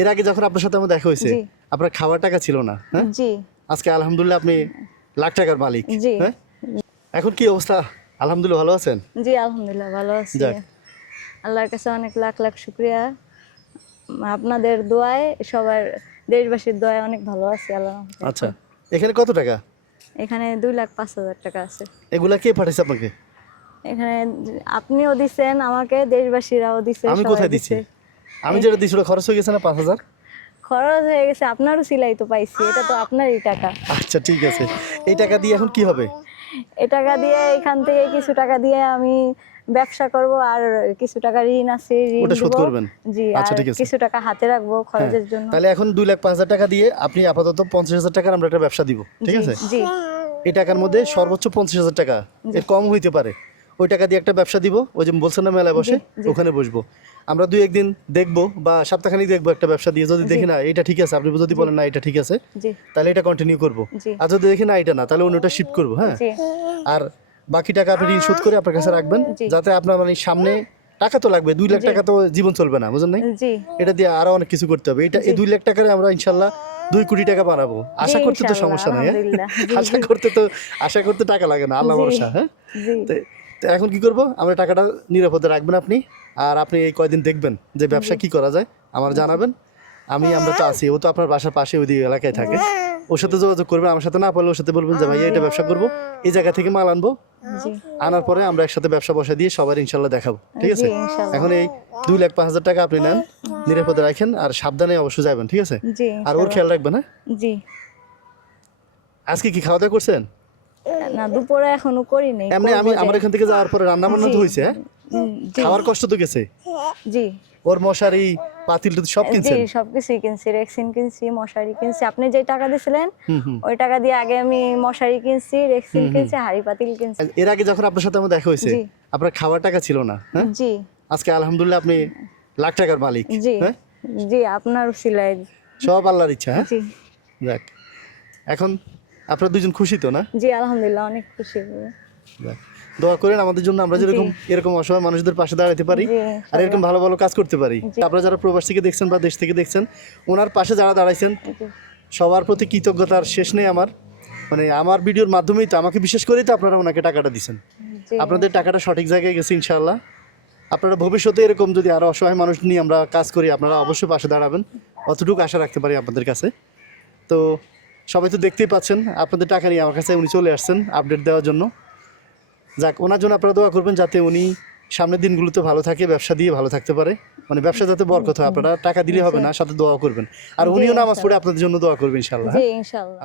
এর আগে যখন আপনার সাথে আমার দেখা হয়েছে জি। আপনার খাওয়ার টাকা ছিল না, হ্যাঁ? জি আজকে আলহামদুলিল্লাহ আপনি লাখ টাকার মালিক। জি। হ্যাঁ, এখন কি অবস্থা? আলহামদুলিল্লাহ ভালো আছেন? জি আলহামদুলিল্লাহ ভালো আছি। যাক। আল্লাহর কাছে অনেক লাখ লাখ শুকরিয়া। আপনাদের দোয়ায়, সবার দেশবাসীর দোয়ায় অনেক ভালো আছি আল্লাহ। আচ্ছা, এখানে কত টাকা? এখানে 2,05,000 টাকা আছে। এগুলা কে পাঠাইছে আপনাকে? এখানে আপনিও দিছেন আমাকে, দেশবাসীরাও দিছে। আমি সবাই কোথায় দিছি? আমি যেটা দিছি ওটা খরচ হয়ে গেছে না 5,000? খরচ হয়ে গেছে, আপনারও সিলাই তো পাইছি, এটা তো আপনারই টাকা। আচ্ছা ঠিক আছে, এই টাকা দিয়ে এখন কি হবে? এই টাকা দিয়ে, এখান থেকে কিছু টাকা দিয়ে আমি ব্যবসা করব, আর কিছু টাকা ঋণ আছে, ঋণ ওটা শোধ দিব। করবেন? জি, আচ্ছা, আর ঠিক আছে। কিছু টাকা হাতে রাখবো খরচের জন্য। তাহলে এখন 2,05,000 টাকা দিয়ে আপনি আপাতত 50,000 টাকার আমরা একটা ব্যবসা দিব, ঠিক জি, আছে? জি এই টাকার মধ্যে সর্বোচ্চ 50,000 টাকা, এর কম হইতে পারে। ওই টাকা দিয়ে একটা ব্যবসা দিব, ওই যে বলছেন না মেলায় বসে, জি। ওখানে বসবো আমরা 2-1 দিন দেখবো বা সপ্তাহখানিক দেখবো একটা ব্যবসা দিয়ে। যদি দেখি না এটা ঠিক আছে, আপনি যদি বলেন না এটা ঠিক আছে, জি তাহলে এটা কন্টিনিউ করবো। জি। আর যদি দেখি না এটা না, তাহলে অন্যটা শিফট করবো। হ্যাঁ, জি আর বাকি টাকা আপনি ঋণ শোধ করে আপনার কাছে রাখবেন, জি। যাতে আপনার মানে সামনে টাকা তো লাগবে। 2 লাখ টাকা তো জীবন চলবে না, বুঝলেন নাই? জি এটা দিয়ে আরো অনেক কিছু করতে হবে। এটা এই 2 লাখ টাকারে আমরা ইনশাল্লাহ 2 কোটি টাকা বানাবো। আশা করতে তো ইনশাআল্লাহ, সমস্যা নাই, হ্যাঁ? আলহামদুলিল্লাহ। জি, আশা করতে টাকা লাগে না, আল্লাহ জি। ভরসা। হ্যাঁ, জি তো এখন কি করব? আমরা টাকাটা নিরাপদে রাখবেন আপনি, আর আপনি এই কয়দিন দেখবেন যে ব্যবসা কি করা যায়, আমার জানাবেন। আমরা তো আছি, ও তো আপনার বাসার পাশে ওই এলাকায় থাকে। ওর সাথে যোগাযোগ করবেন, আমার সাথে না পারলে ওর সাথে বলবেন যে ভাই এটা ব্যবসা করব, এই জায়গা থেকে মাল আনবো, জি আনার পরে আমরা একসাথে ব্যবসা বসা দিয়ে সবার ইনশাল্লাহ দেখাবো, ঠিক আছে? জি, ইনশাআল্লাহ। এখন এই 2,05,000 টাকা আপনি নেন, নিরাপদে রাখেন, আর সাবধানে অবশ্যই যাবেন, ঠিক আছে? জি আর ওর খেয়াল রাখবেন। হ্যাঁ, জি। আজকে কি খাওয়া দাওয়া করছেন? না, দুপুরে এখনো করি নাই। এমনি আমার এখান থেকে যাওয়ার পরে রান্না বান্না তো হয়েছে, হ্যাঁ? জি খাওয়ার কষ্ট তো গেছে। জি ওর মশারি পাতিল টুতিল সব জি, কিনছেন? সবকিছুই কিনছি, রেক্সিন কিনছি, মশারি কিনছি। আপনি যে টাকা দিয়েছিলেন হুম। ওই টাকা দিয়ে আগে আমি মশারি কিনছি, রেক্সিন কিনছি, হাড়ি পাতিল কিনছি। এর আগে যখন আপনার সাথে আমার দেখা হয়েছে জি। আপনার খাওয়ার টাকা ছিল না, হ্যাঁ? জি আজকে আলহামদুলিল্লাহ আপনি লাখ টাকার মালিক। জি হ্যাঁ, জি, আপনার সিলাই। সব আল্লাহর ইচ্ছা। হ্যাঁ, জি যাক। এখন আপনারা দুজন খুশি তো না? জি আলহামদুলিল্লাহ, অনেক খুশি। যাক। দোয়া করেন আমাদের জন্য, আমরা যেরকম এরকম অসহায় মানুষদের পাশে দাঁড়াতে পারি, জি, আর এরকম ভালো ভালো কাজ করতে পারি। জি। আপনারা যারা প্রবাস থেকে দেখছেন বা দেশ থেকে দেখছেন, ওনার পাশে যারা দাঁড়াইছেন, জি সবার প্রতি কৃতজ্ঞতার শেষ নেই আমার। মানে আমার ভিডিওর মাধ্যমেই তো, আমাকে বিশেষ করেই তো আপনারা ওনাকে টাকাটা দিচ্ছেন। জি আপনাদের টাকাটা সঠিক জায়গায় গেছে ইনশাআল্লাহ। আপনারা ভবিষ্যতে এরকম যদি আরো অসহায় মানুষ নিয়ে আমরা কাজ করি, আপনারা অবশ্যই পাশে দাঁড়াবেন, অতটুকু আশা রাখতে পারি আপনাদের কাছে। তো সবাই তো দেখতেই পাচ্ছেন, আপনাদের টাকা নিয়ে আমার কাছে উনি চলে আসছেন আপডেট দেওয়ার জন্য। যাক, ওনার জন্য আপনারা দোয়া করবেন যাতে উনি সামনের দিনগুলোতে ভালো থাকে, ব্যবসা দিয়ে ভালো থাকতে পারে, মানে ব্যবসা যাতে বরকত হয়। আপনারা টাকা দিলে হবে না, সাথে দোয়া করবেন, আর উনিও নামাজ পড়ে আপনাদের জন্য দোয়া করবেন ইনশাআল্লাহ। জি ইনশাআল্লাহ।